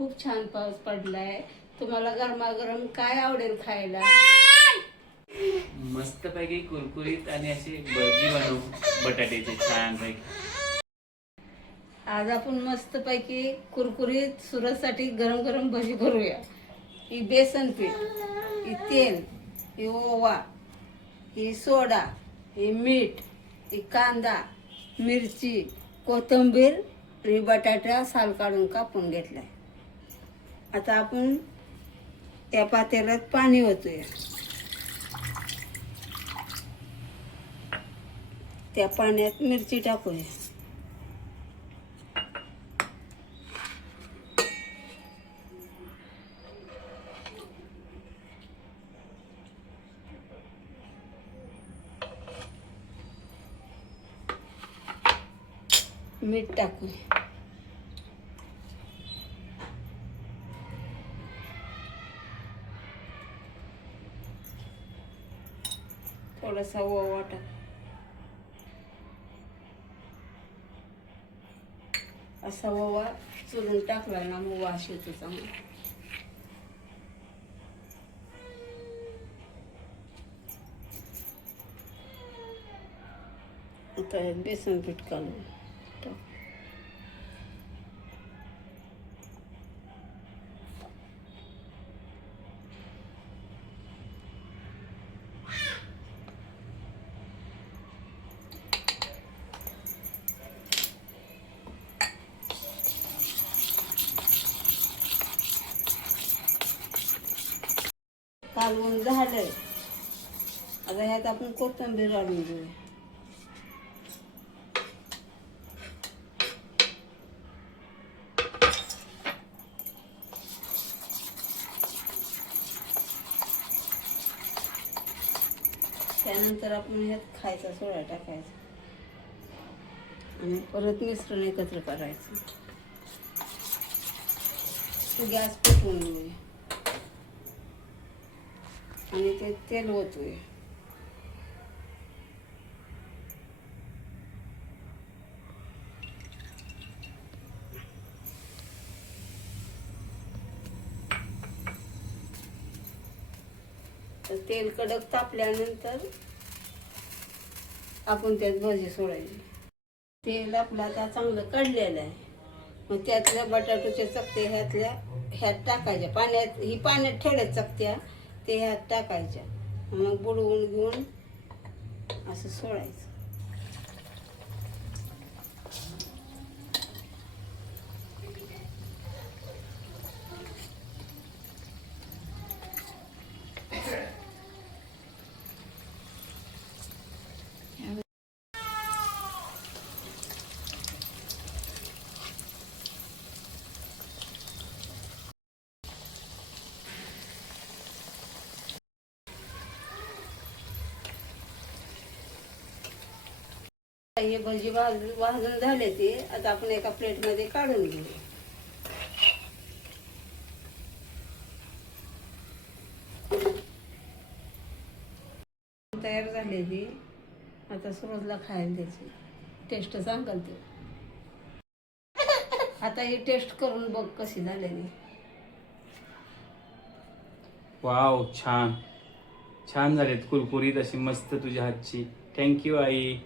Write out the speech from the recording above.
खूप छान पाऊस पडलाय. तुम्हाला गरमागरम काय आवडेल खायला? मस्तपैकी कुरकुरीत आणि असे भजी बनवू बटाट्याचे छान पैकी. आज आपण मस्तपैकी कुरकुरीत सुरतसाठी गरम गरम भजी करूया. ही बेसन पीठ, ही तेल, ही ओवा, ही सोडा, ही मीठ, ही कांदा, मिरची, कोथिंबीर आणि बटाटा साल काढून कापून घेतलाय. आता आपण या पातेल्यात पाणी ओतूया. त्या पाण्यात मिरची टाकूया. मीठ टाकूया. थोडासा ओवा टाक. असा ओवा चुरून टाकला ना मग वास येतो चांगला. आता बेसन पीठ घालून टाक. कालवून झालंय. आता ह्यात आपण कोथिंबीर घालून घेऊया. त्यानंतर आपण ह्यात खायचा सोडा टाकायचा आणि परत मिश्रण एकत्र करायचं. गॅस पेटवून घेऊया आणि ते तेल ओतूया. तेल कडक तापल्यानंतर आपण त्यात भजी सोडायची. तेल आपलं आता चांगलं काढलेलं आहे. मग त्यातल्या बटाट्याच्या चकत्या ह्यात टाकायच्या. पाण्यात ठेवल्या चकत्या ते ह्यात टाकायच्या. मग बुडवून घेऊन असं सोडायचं. हे भजी भाजून झाले ते आता आपण एका प्लेटमध्ये काढून घेऊ. तयार झालेली आता सुरजला खायला द्यायची. टेस्ट सांगाल ते. आता ही टेस्ट करून बघ कशी झालेली. वाव, छान छान झालेत कुरकुरीत अशी मस्त तुझ्या हातची. थँक्यू आई.